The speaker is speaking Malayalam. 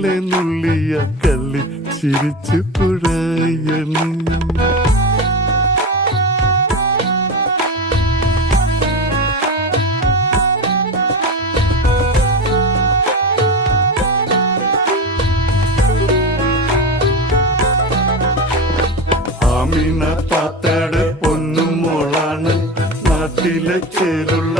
മേലെ നുള്ളിയ കള്ളി ചിരിച്ചു പുഴയണി. ആമിന താത്തയുടെ പൊന്നും മോളാണ്, നാട്ടിലെ ചേലുള്ള